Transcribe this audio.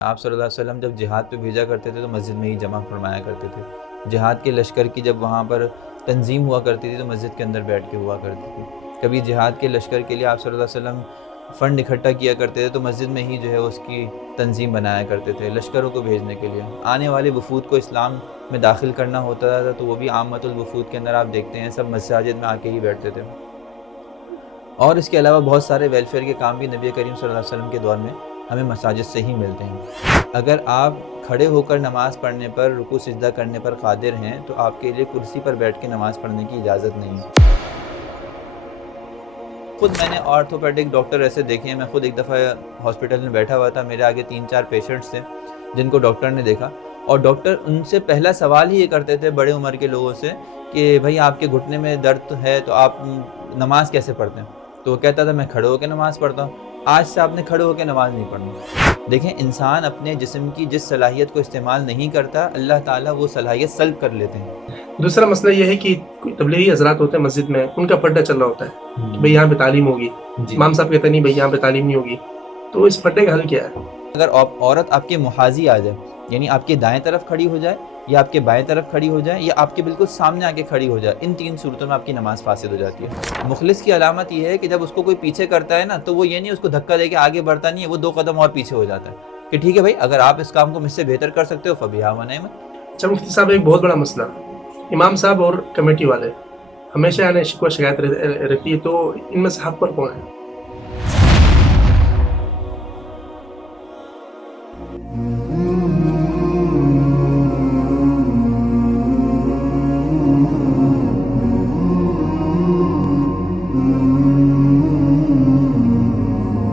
آپ صلی اللہ علیہ وسلم جب جہاد پہ بھیجا کرتے تھے تو مسجد میں ہی جمع فرمایا کرتے تھے۔ جہاد کے لشکر کی جب وہاں پر تنظیم ہوا کرتی تھی تو مسجد کے اندر بیٹھ کے ہوا کرتی تھی۔ کبھی جہاد کے لشکر کے لیے آپ صلی اللہ علیہ وسلم فنڈ اکٹھا کیا کرتے تھے تو مسجد میں ہی جو ہے اس کی تنظیم بنایا کرتے تھے لشکروں کو بھیجنے کے لیے۔ آنے والے وفود کو اسلام میں داخل کرنا ہوتا تھا تو وہ بھی عامت الوفود کے اندر آپ دیکھتے ہیں سب مساجد میں آ کے ہی بیٹھتے تھے۔ اور اس کے علاوہ بہت سارے ویلفیئر کے کام بھی نبی کریم صلی اللہ علیہ وسلم کے دور میں ہمیں مساجد سے ہی ملتے ہیں۔ اگر آپ کھڑے ہو کر نماز پڑھنے پر رکوع سجدہ کرنے پر قادر ہیں تو آپ کے لیے کرسی پر بیٹھ کے نماز پڑھنے کی اجازت نہیں ہے۔ خود میں نے آرتھوپیڈک ڈاکٹر ایسے دیکھے ہیں، میں خود ایک دفعہ ہاسپٹل میں بیٹھا ہوا تھا، میرے آگے 3-4 پیشنٹس تھے جن کو ڈاکٹر نے دیکھا، اور ڈاکٹر ان سے پہلا سوال ہی یہ کرتے تھے بڑے عمر کے لوگوں سے کہ بھائی آپ کے گھٹنے میں درد ہے تو آپ نماز کیسے پڑھتے ہیں؟ تو وہ کہتا تھا میں کھڑے ہو کے نماز پڑھتا ہوں۔ آج سے آپ نے کھڑے ہو کے نماز نہیں پڑھنا۔ دیکھیں انسان اپنے جسم کی جس صلاحیت کو استعمال نہیں کرتا اللہ تعالیٰ وہ صلاحیت سلب کر لیتے ہیں۔ دوسرا مسئلہ یہ ہے کہ تبلیغی حضرات ہوتے ہیں مسجد میں، ان کا پردہ چل رہا ہوتا ہے کہ بھئی یہاں پہ تعلیم ہوگی، امام صاحب کہتے ہیں نہیں بھئی یہاں پہ تعلیم نہیں ہوگی، تو اس پردے کا حل کیا ہے؟ اگر عورت آپ کے محاذی آ جائے، یعنی آپ کے دائیں طرف کھڑی ہو جائے یا آپ کے بائیں طرف کھڑی ہو جائے یا آپ کے بالکل سامنے آ کے کھڑی ہو جائے، ان 3 صورتوں میں آپ کی نماز فاسد ہو جاتی ہے۔ مخلص کی علامت یہ ہے کہ جب اس کو کوئی پیچھے کرتا ہے نا تو وہ یہ نہیں اس کو دھکا دے کے آگے بڑھتا نہیں ہے، وہ 2 قدم اور پیچھے ہو جاتا ہے کہ ٹھیک ہے بھائی اگر آپ اس کام کو مجھ سے بہتر کر سکتے ہو فبہا و نعمت۔ اچھا مفتی صاحب ایک بہت بڑا مسئلہ، امام صاحب اور کمیٹی والے ہمیشہ یعنی شکوہ شکایت رہتی ہے، تو ان میں سے حق پر کون ہے؟